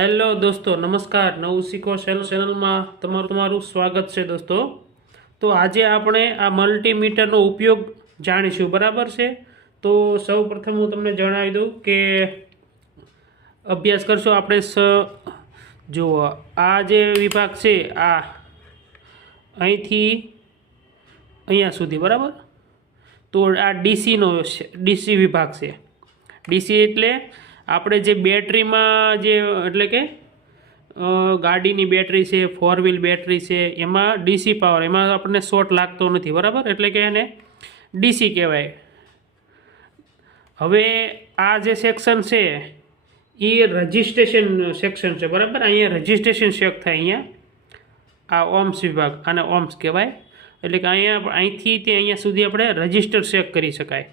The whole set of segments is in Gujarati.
હેલો દોસ્તો, નમસ્કાર. નવું શીખો સેલ ચેનલમાં તમારું તમારું સ્વાગત છે દોસ્તો. તો આજે આપણે આ મલ્ટીમીટરનો ઉપયોગ જાણીશું, બરાબર છે? તો સૌ હું તમને જણાવી દઉં કે અભ્યાસ કરશો આપણે સ, જુઓ, આ જે વિભાગ છે, આ અહીંથી અહીંયા સુધી, બરાબર? તો આ ડીસીનો ડીસી વિભાગ છે. ડીસી એટલે આપણે જે બેટરીમાં જે, એટલે કે ગાડીની બેટરી છે ફોર વ્હીલ બેટરી છે, એમાં ડીસી પાવર એમાં આપણને શોર્ટ લાગતો નથી, બરાબર? એટલે કે એને ડીસી કહેવાય. હવે આ જે સેક્શન છે, એ રજિસ્ટ્રેશન સેક્શન છે, બરાબર? અહીંયા રજિસ્ટ્રેશન ચેક થાય અહીંયા. આ ઓમ્સ વિભાગ, આને ઓમ્સ કહેવાય. એટલે કે અહીંયા, અહીંથી તે અહીંયા સુધી આપણે રજિસ્ટર ચેક કરી શકાય.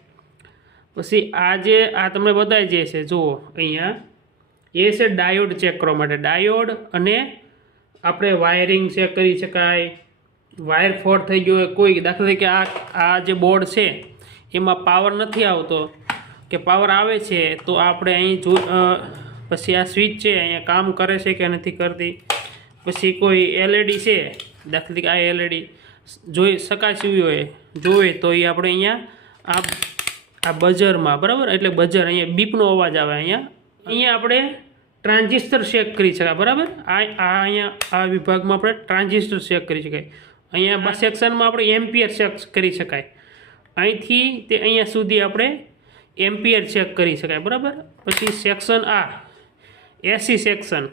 પછી આ જે, આ તમને બતાવી જે છે, જુઓ અહીંયા. એ છે ડાયોડ ચેક કરવા માટે. ડાયોડ અને આપણે વાયરિંગ ચેક કરી શકાય. વાયર ફોડ થઈ ગયો હોય કોઈ, દાખલા તરીકે આ આ જે બોર્ડ છે, એમાં પાવર નથી આવતો. કે પાવર આવે છે, તો આપણે અહીં જો પછી આ સ્વિચ છે, અહીંયા કામ કરે છે કે નથી કરતી. પછી કોઈ એલઈડી છે, દાખલા તરીકે આ એલઈડી, જોઈ શકાશી હોય. જોવે તો એ આપણે અહીંયા આ આ બજરમાં, બરાબર? એટલે બજર અહીંયા બીપનો અવાજ આવે અહીંયા. અહીંયા આપણે ટ્રાન્ઝિસ્ટર ચેક કરી શકાય, બરાબર? આ આ અહીંયા, આ વિભાગમાં આપણે ટ્રાન્ઝિસ્ટર ચેક કરી શકાય. અહીંયા સેક્શનમાં આપણે એમ્પિયર શેક કરી શકાય. અહીંથી તે અહીંયા સુધી આપણે એમ્પિયર ચેક કરી શકાય, બરાબર? પછી સેક્શન આ એસી સેક્શન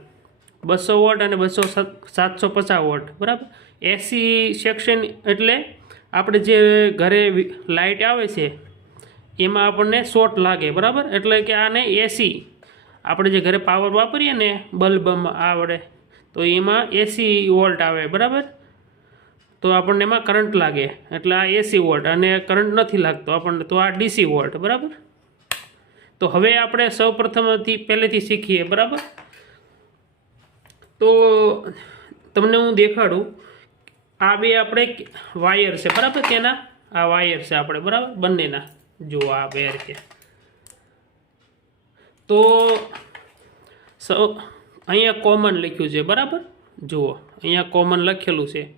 બસો વોટ અને બસો સાતસો પચાસ વોટ, બરાબર? એસી સેક્શન એટલે આપણે જે ઘરે લાઇટ આવે છે એમાં આપણને શોર્ટ લાગે, બરાબર? એટલે કે આને એસી આપણે જે ઘરે પાવર વાપરીએ ને બલ્બમાં આવડે, તો એમાં એસી વોલ્ટ આવે, બરાબર? તો આપણને એમાં કરંટ લાગે, એટલે આ એસી વોલ્ટ અને કરંટ નથી લાગતો આપણને, તો આ ડીસી વોલ્ટ બરાબર? તો હવે આપણે સૌ પ્રથમથી પહેલેથી શીખીએ, બરાબર? તો તમને હું દેખાડું, આ બે આપણે વાયર છે, બરાબર? તેના, આ વાયર છે આપણે, બરાબર? બંનેના. જુઓ આ વેર છે તો સૌ, અહીંયા કોમન લખ્યું છે, બરાબર? જુઓ, અહીંયા કોમન લખેલું છે.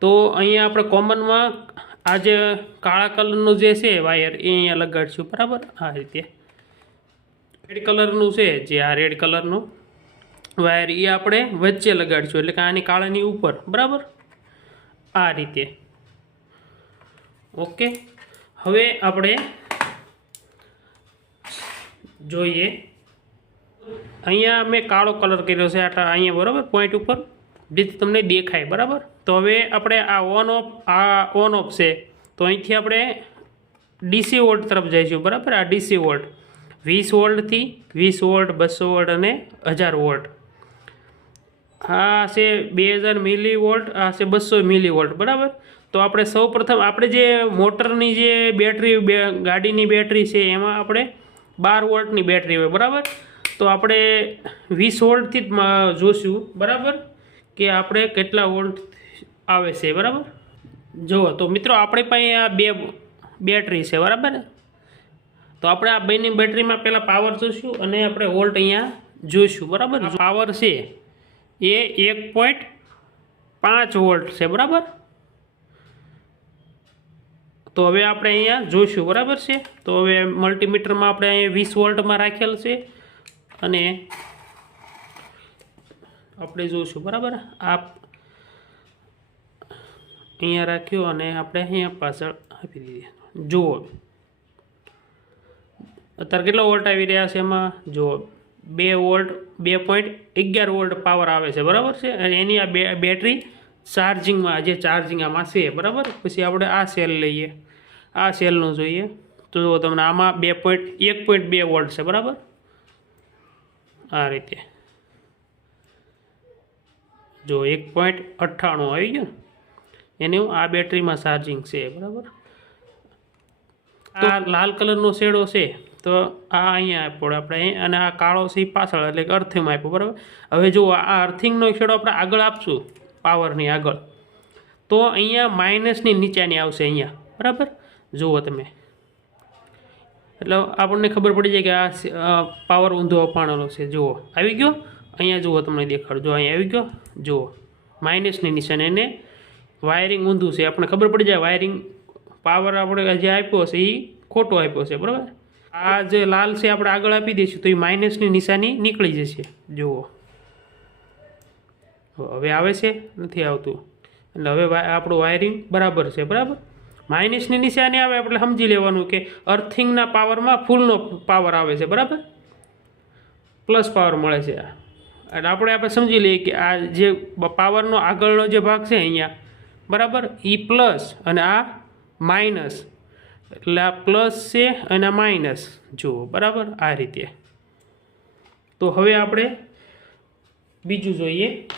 તો અહીંયા આપણે કોમનમાં આ જે કાળા કલરનું જે છે, વાયર, એ અહીંયા લગાડશું, બરાબર? આ રીતે. રેડ કલરનું છે, જે આ રેડ કલરનું. વાયર એ આપણે વચ્ચે લગાડશું, એટલે કે આની કાળાની ઉપર, બરાબર? આ રીતે. ઓકે. હવે આપણે જોઈએ. અહીંયા મેં કાળો કલર કર્યો છે આટલા અહીંયા, બરાબર? પોઈન્ટ ઉપર. જેથી તમને દેખાય, બરાબર? તો હવે આપણે આ ઓન ઓફ આ ઓન ઓફ છે. તો અહીંથી આપણે ડીસી વોલ્ટ તરફ જઈશું, બરાબર? આ ડીસી વોલ્ટ વીસ વોલ્ટથી વીસ વોલ્ટ, બસો વોલ્ટ અને હજાર વોલ્ટ. આ છે બે હજાર મિલી વોલ્ટ, આ છે બસો મિલી વોલ્ટ, બરાબર? તો આપણે સૌ પ્રથમ આપણે જે મોટરની જે બેટરી, બે ગાડીની બેટરી છે, એમાં આપણે બાર વોલ્ટની બેટરી હોય, બરાબર? તો આપણે વીસ વોલ્ટથી જ જોઈશું બરાબર? કે આપણે કેટલા વોલ્ટ આવે છે, બરાબર? જુઓ, તો મિત્રો આપણી પાસે આ બે બેટરી છે, બરાબર? તો આપણે આ બેની બેટરીમાં પહેલાં પાવર જોઈશું અને આપણે વોલ્ટ અહીંયા જોઈશું બરાબર? પાવર છે એ એક પોઈન્ટ પાંચ વોલ્ટ છે, બરાબર? તો હવે આપણે અહીંયા જોઈશું, બરાબર છે? તો હવે મલ્ટીમીટરમાં આપણે અહીંયા વીસ વોલ્ટમાં રાખેલ છે અને આપણે જોઈશું, બરાબર? આ અહીંયા રાખ્યો અને આપણે અહીંયા પાછળ આપી દીધી. જુઓ. અત્યારે કેટલા વોલ્ટ આવી રહ્યા છે એમાં? જુઓ. બે વોલ્ટ, બે પોઈન્ટ અગિયાર વોલ્ટ પાવર આવે છે, બરાબર છે? અને એની આ બેટરી ચાર્જિંગમાં, જે ચાર્જિંગ આમાં છે, બરાબર? પછી આપણે આ સેલ લઈએ. આ સેલનું જોઈએ. તો જુઓ તમને આમાં બે પોઈન્ટ એક પોઈન્ટ બે વોલ્ટ છે, બરાબર? આ રીતે. જો એક પોઈન્ટ અઠ્ઠાણું આવી ગયું એનું આ બેટરીમાં ચાર્જિંગ છે, બરાબર? આ લાલ કલરનો શેડો છે, તો આ અહીંયા આપ્યો આપણે, અને આ કાળો છે પાછળ, એટલે કે અર્થિંગમાં આપ્યો, બરાબર? હવે જો આ અર્થિંગનો શેડો આપણે આગળ આપશું પાવરની આગળ. તો અહીંયા માઇનસની નીચેની આવશે અહીંયા, બરાબર? જુઓ તમે. એટલે આપણને ખબર પડી જાય કે આ પાવર ઊંધો અપાણેલો છે. જુઓ, આવી ગયો? અહીંયા જુઓ તમને દેખાડો. જો અહીંયા આવી ગયો? જુઓ માઇનસની નિશાન એને વાયરિંગ ઊંધું છે. આપણે ખબર પડી જાય વાયરિંગ પાવર આપણે જે આપ્યો છે એ ખોટો આપ્યો છે, બરાબર? આ જે લાલ છે આપણે આગળ આપી દઈશું, તો એ માઇનસની નિશાની નીકળી જશે. જુઓ. હવે આવે છે? નથી આવતું. એટલે હવે આપણું વાયરિંગ બરાબર છે, બરાબર? માઇનસની નિશાની આવે એટલે સમજી લેવાનું કે અર્થિંગના પાવરમાં ફૂલનો પાવર આવે છે, બરાબર? પ્લસ પાવર મળે છે એટલે આપણે આપણે સમજી લઈએ કે આ જે પાવરનો આગળનો જે ભાગ છે અહીંયા, બરાબર? ઈ પ્લસ અને આ માઇનસ એટલે આ પ્લસ છે અને આ માઇનસ જુઓ, બરાબર? આ રીતે. તો હવે આપણે બીજું જોઈએ.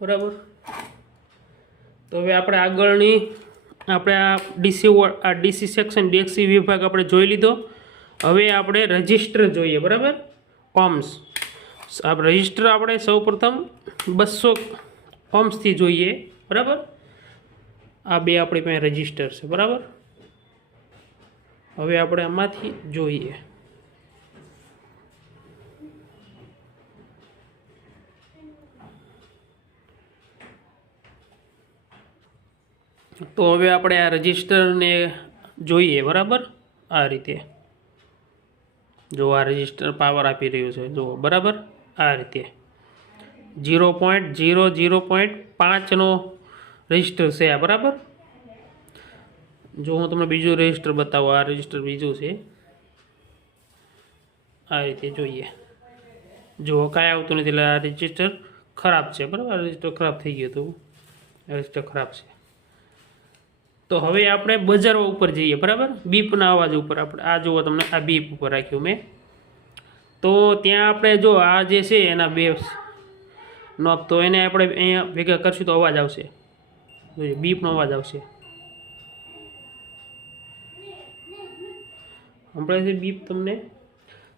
બરાબર? તો હવે આપણે આગળની આપણે આ ડીસી આ ડીસી સેક્શન ડીએક્સી વિભાગ આપણે જોઈ લીધો. હવે આપણે રજિસ્ટર જોઈએ, બરાબર? ફોર્મ્સ. આ રજિસ્ટર આપણે સૌપ્રથમ બસો ફોર્મ્સથી જોઈએ, બરાબર? આ બે આપણી પાસે રજિસ્ટર છે, બરાબર? હવે આપણે આમાંથી જોઈએ. તો હવે આપણે આ રજિસ્ટરને જોઈએ, બરાબર? આ રીતે. જો આ રજિસ્ટર પાવર આપી રહ્યું છે, જુઓ, બરાબર? આ રીતે. Zero point zero zero point પાંચનો રજિસ્ટર છે આ, બરાબર? જો હું તમને બીજું રજિસ્ટર બતાવું, આ રજિસ્ટર બીજું છે. આ રીતે જોઈએ. જો કાંઈ આવતું નથી, એટલે આ રજિસ્ટર ખરાબ છે, બરાબર? રજિસ્ટર ખરાબ થઈ ગયું હતું. રજિસ્ટર ખરાબ છે. તો હવે આપણે બજારો ઉપર જઈએ, બરાબર? બીપના અવાજ ઉપર આપણે, આ જુઓ તમને, આ બીપ ઉપર રાખ્યું મેં. તો ત્યાં આપણે જો આ જે છે એના બે નોબ તો એને આપણે અહીંયા ભેગા કરશું તો અવાજ આવશે. જોઈએ, બીપનો અવાજ આવશે. સંભળાય છે બીપ તમને?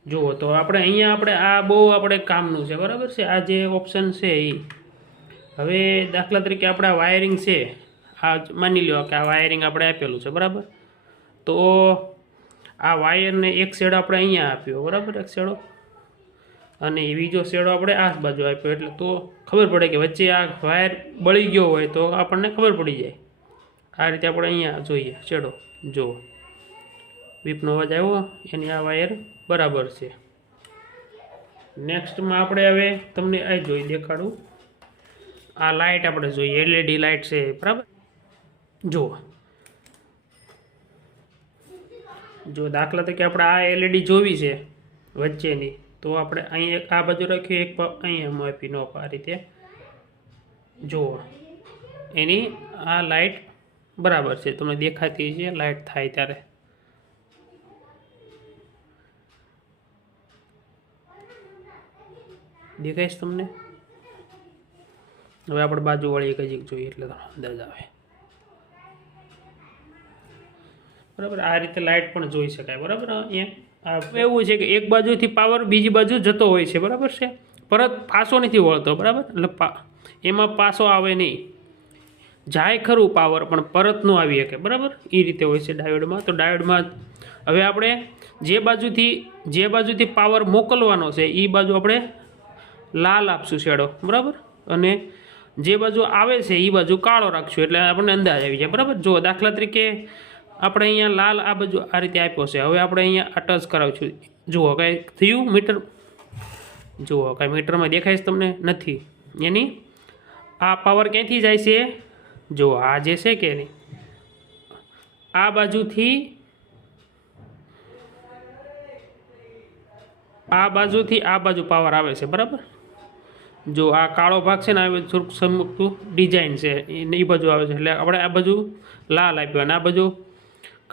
જુઓ, તો આપણે અહીંયા આપણે, આ બહુ આપણે કામનું છે, બરાબર છે? આ જે ઓપ્શન છે એ હવે દાખલા તરીકે આપણા વાયરિંગ છે આ માની લો કે આ વાયરિંગ આપણે આપેલું છે, બરાબર? તો આ વાયરને એક શેડો આપણે અહીંયા આપ્યો, બરાબર? એક શેડો. અને બીજો શેડો આપણે આ બાજુ આપ્યો, એટલે તો ખબર પડે કે વચ્ચે આ વાયર બળી ગયો હોય તો આપણને ખબર પડી જાય. આ રીતે આપણે અહીંયા જોઈએ, શેડો. જો વીપનો અવાજ આવ્યો, એની આ વાયર બરાબર છે. નેક્સ્ટમાં આપણે હવે તમને આ જોઈ દેખાડું. આ લાઇટ આપણે જોઈએ એલઈડી લાઇટ છે, બરાબર? જુઓ. જો દાખલા તરીકે આપણે આ એલઈડી જોવી છે વચ્ચેની, તો આપણે અહીં એક આ બાજુ રાખ્યું, એક અહીંયા માપી નો આ રીતે. જુઓ. એની આ લાઇટ બરાબર છે, તમને દેખાતી છે લાઇટ થાય ત્યારે. દેખાય તમને? હવે આપણે બાજુવાળી એક જ જોઈએ, એટલે તમને અંદાજ આવે. બરાબર? આ રીતે લાઇટ પણ જોઈ શકાય, બરાબર? અહીંયા એવું છે કે એક બાજુથી પાવર બીજી બાજુ જતો હોય છે, બરાબર છે? પરત પાછો નથી વળતો, બરાબર? એટલે એમાં પાછો આવે નહીં. જાય ખરું પાવર, પણ પરત ન આવી શકે, બરાબર? એ રીતે હોય છે ડાયોડમાં. તો ડાયોડમાં હવે આપણે જે બાજુથી જે બાજુથી પાવર મોકલવાનો છે એ બાજુ આપણે લાલ આપશું શેડો, બરાબર? અને જે બાજુ આવે છે એ બાજુ કાળો રાખશું, એટલે આપણને અંદાજ આવી જાય, બરાબર? જો દાખલા તરીકે આપણે અહીંયા લાલ આ બાજુ આ રીતે આપ્યો છે. હવે આપણે અહીંયા આ ટચ કરાવશું. જુઓ, કાંઈ થયું? મીટર જુઓ, કાંઈ મીટરમાં દેખાય છે તમને? નથી. એની? આ પાવર ક્યાંથી જાય છે? જુઓ, આ જે છે કે નહીં આ બાજુથી આ બાજુથી આ બાજુ પાવર આવે છે, બરાબર? જો આ કાળો ભાગ છે ને, આ થોડુંક સમકતું ડિઝાઇન છે. એ બાજુ આવે છે. એટલે આપણે આ બાજુ લાલ આપ્યો અને આ બાજુ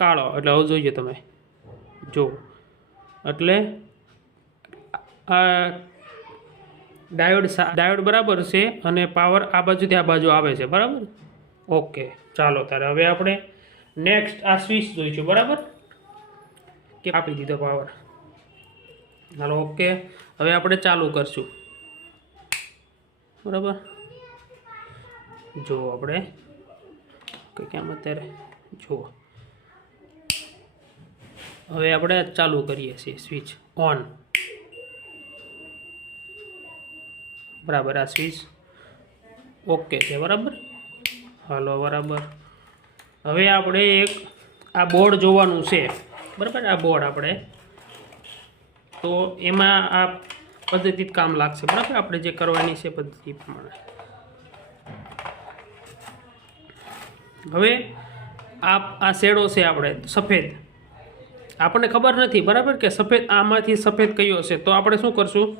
કાળો, એટલે હવે જોઈએ તમે. જો, એટલે આ ડાયોડ ડાયોડ બરાબર છે અને પાવર આ બાજુથી આ બાજુ આવે છે, બરાબર? ઓકે, ચાલો, તારે હવે આપણે નેક્સ્ટ આ સ્વિચ જોઈશું, બરાબર? કે આપી દીધો પાવર. હાલો, ઓકે, હવે આપણે ચાલુ કરશું. બરાબર? જુઓ આપણે, કે કેમ અત્યારે? જુઓ હવે આપણે ચાલુ કરીએ છીએ સ્વિચ ઓન. બરાબર, આ સ્વિચ ઓકે છે, બરાબર? હાલો, બરાબર. હવે આપણે એક આ બોર્ડ જોવાનું છે, બરાબર? આ બોર્ડ આપણે. તો એમાં આ પદ્ધતિ કામ લાગશે, બરાબર? આપણે જે કરવાની છે પદ્ધતિ પ્રમાણે. હવે આ આ શેડો છે આપણે, સફેદ. આપણને ખબર નથી, બરાબર કે સફેદ આમાંથી સફેદ કયો છે? તો આપણે શું કરશું?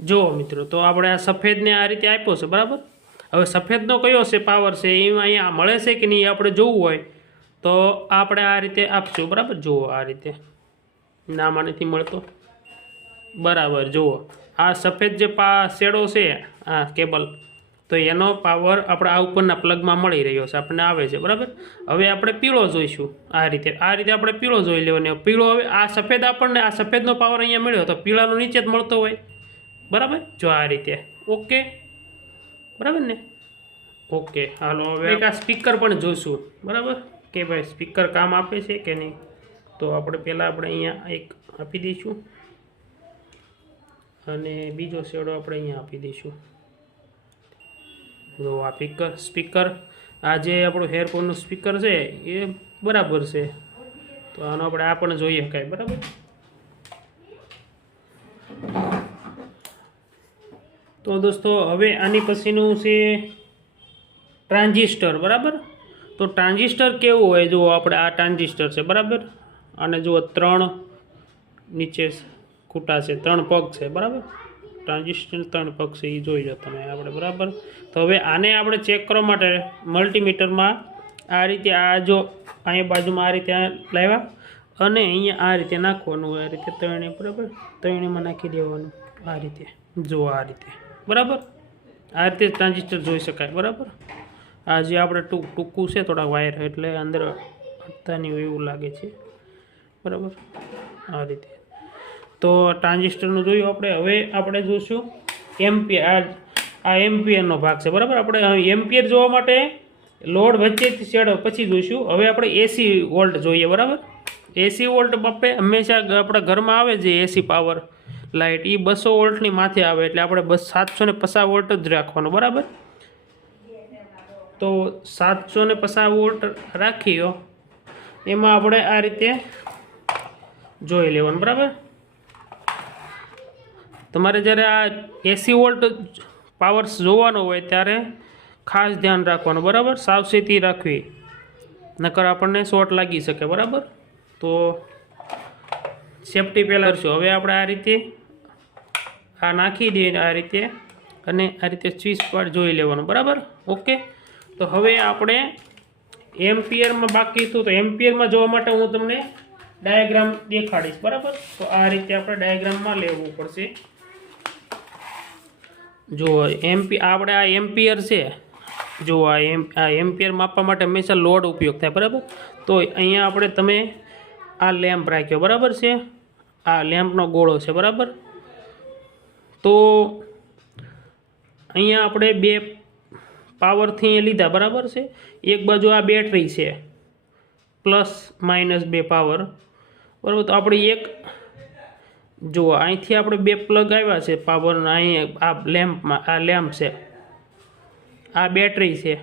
જુઓ મિત્રો, તો આપણે આ સફેદને આ રીતે આપ્યો છે, બરાબર? હવે સફેદનો કયો છે પાવર છે એમાં અહીંયા મળે છે કે નહીં આપણે જોવું હોય, તો આપણે આ રીતે આપશું, બરાબર? જુઓ આ રીતે. નામાં નથી મળતો. બરાબર, જુઓ. આ સફેદ જે પા, શેડો છે, આ કેબલ તો એનો પાવર આપણે આ ઉપરના પ્લગમાં મળી રહ્યો છે, આપણને આવે છે, બરાબર? હવે આપણે પીળો જોઈશું આ રીતે. આ રીતે આપણે પીળો જોઈ લેવાનો. પીળો હવે આ સફેદ આપણને, આ સફેદનો પાવર અહીંયા મળ્યો તો પીળાનો નીચે જ મળતો હોય. બરાબર? જો આ રીતે. ઓકે બરાબર ને? ઓકે હાલો, હવે એક આ સ્પીકર પણ જોઈશું. બરાબર? કે ભાઈ સ્પીકર કામ આપે છે કે નહીં? તો આપણે પહેલાં આપણે અહીંયા એક આપી દઈશું. અને બીજો શેડો આપણે અહીંયા આપી દઈશું. જો આ સ્પીકર સ્પીકર આ જે આપણું હેરફોનનું સ્પીકર છે, એ બરાબર છે. તો આનો આપણે આ પણ જોઈએ શકાય બરાબર? તો દોસ્તો, હવે આની પછીનું છે ટ્રાન્ઝિસ્ટર, બરાબર? તો ટ્રાન્ઝિસ્ટર કેવું હોય? જુઓ, આપણે આ ટ્રાન્ઝિસ્ટર છે, બરાબર? અને જુઓ, ત્રણ નીચે ખૂટા છે, ત્રણ પગ છે, બરાબર? ટ્રાન્ઝિસ્ટર ત્રણ પક્ષ એ જોઈ લો તમે આપણે, બરાબર? તો હવે આને આપણે ચેક કરવા માટે મલ્ટીમીટરમાં આ રીતે આ જો અહીંયા બાજુમાં આ રીતે લાવ્યા અને અહીંયા આ રીતે નાખવાનું, આ રીતે ત્રણે, બરાબર? ત્રણેમાં નાખી દેવાનું આ રીતે જુઓ આ રીતે, બરાબર? આ રીતે ટ્રાન્ઝિસ્ટર જોઈ શકાય, બરાબર? આ જે આપણે ટૂંક ટૂંકું છે થોડા વાયર એટલે અંદર અડતાની હોય એવું લાગે છે, બરાબર? આ રીતે. તો ટ્રાન્ઝિસ્ટરનું જોયું આપણે? હવે આપણે જોઈશું એમ્પિયર આ આ એમ્પિયરનો ભાગ છે, બરાબર? આપણે એમ્પિયર જોવા માટે લોડ વચ્ચેથી શેડ પછી જોઈશું. હવે આપણે એસી વોલ્ટ જોઈએ, બરાબર? એસી વોલ્ટ આપણે હંમેશા આપણા ઘરમાં આવે જે એસી પાવર લાઇટ એ બસો વોલ્ટની માથે આવે, એટલે આપણે બસ સાતસો ને પચાસ વોલ્ટ જ રાખવાનું, બરાબર? તો સાતસો ને પચાસ વોલ્ટ રાખીએ એમાં આપણે આ રીતે જોઈ લેવાનું, બરાબર? તમારે જ્યારે આ એસી વોલ્ટ પાવર જોવાનો હોય ત્યારે ખાસ ધ્યાન રાખવાનું, બરાબર? સાવચેતી રાખવી. નકર આપણને શોર્ટ લાગી શકે, બરાબર? તો સેફટી પહેલાં કરશું. હવે આપણે આ રીતે આ નાખી દઈએ આ રીતે અને આ રીતે સ્વિચ પર જોઈ લેવાનું, બરાબર? ઓકે? તો હવે આપણે એમ્પિયરમાં બાકી હતું, તો એમ્પિયરમાં જોવા માટે હું તમને ડાયાગ્રામ દેખાડીશ, બરાબર? તો આ રીતે આપણે ડાયાગ્રામમાં લેવું પડશે. જો એમ્પી આપણે આ એમ્પિયર છે. જો આ એમ, આ એમ્પિયર માપવા માટે હંમેશા લોડ ઉપયોગ થાય, બરાબર? તો અહીંયા આપણે તમે આ લેમ્પ રાખ્યો, બરાબર છે? આ લેમ્પનો ગોળો છે, બરાબર? તો અહીંયા આપણે બે પાવરથી લીધા, બરાબર છે? એક બાજુ આ બેટરી છે, પ્લસ માઇનસ બે પાવર, બરાબર? તો આપણે એક જુઓ અહીંથી આપણે બે પ્લગ આવ્યા છે પાવરના અહીં આ લેમ્પમાં આ લેમ્પ છે. આ બેટરી છે.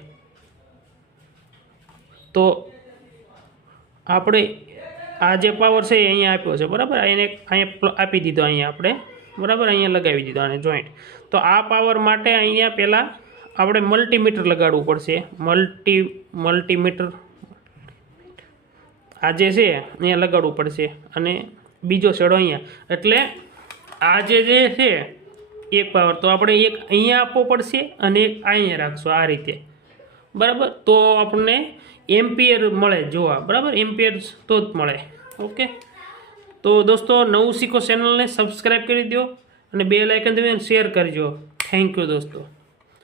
તો આપણે આ જે પાવર છે એ અહીંયા આપ્યો છે, બરાબર? એને અહીંયા આપી દીધો અહીંયા આપણે, બરાબર? અહીંયા લગાવી દીધો આને જોઈન્ટ તો આ પાવર માટે અહીંયા પહેલાં આપણે મલ્ટીમીટર લગાડવું પડશે. મલ્ટી મલ્ટીમીટર આ જે છે અહીંયા લગાડવું પડશે. અને બીજો છેડો અહીંયા. એટલે આ જે જે છે, એક પાવર, તો આપણે એક અહીંયા આપવો પડશે અને એક અહીંયા રાખશો આ રીતે. બરાબર? તો આપણને એમ્પિયર મળે, જોવા. બરાબર? એમ્પિયર તો જ મળે. ઓકે? તો દોસ્તો, નવું શીખો ચેનલને સબસ્ક્રાઈબ કરી દો અને બે લાઇકન તમે શેર કરજો. થેન્ક યુ દોસ્તો.